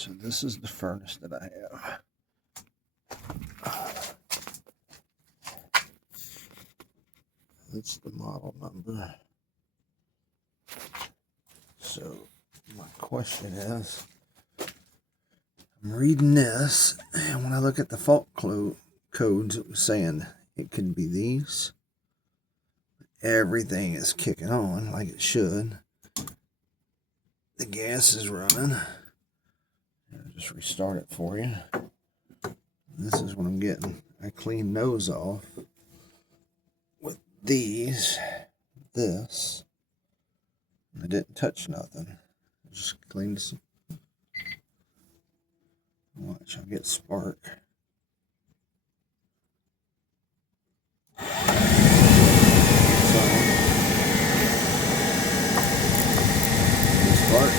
So this is the furnace that I have. That's the model number. So my question is, I'm reading this, and when I look at the fault codes, it was saying it could be these. Everything is kicking on like it should. The gas is running. I'll just restart it for you. This is what I'm getting. I cleaned those off with these, this. I didn't touch nothing. I just cleaned this. Watch, I'll get spark. Spark.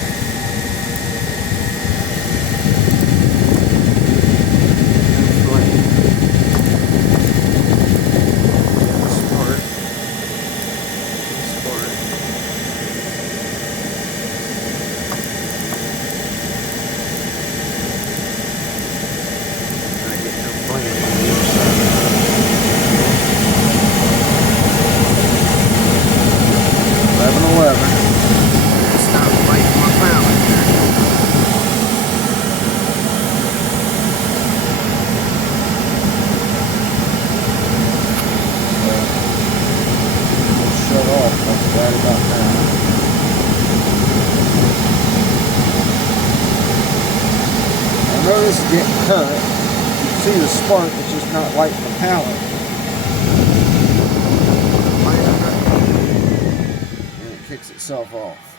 Right about now. I know this is getting cut. You can see the spark, it's just not lighting the pallet. And it kicks itself off.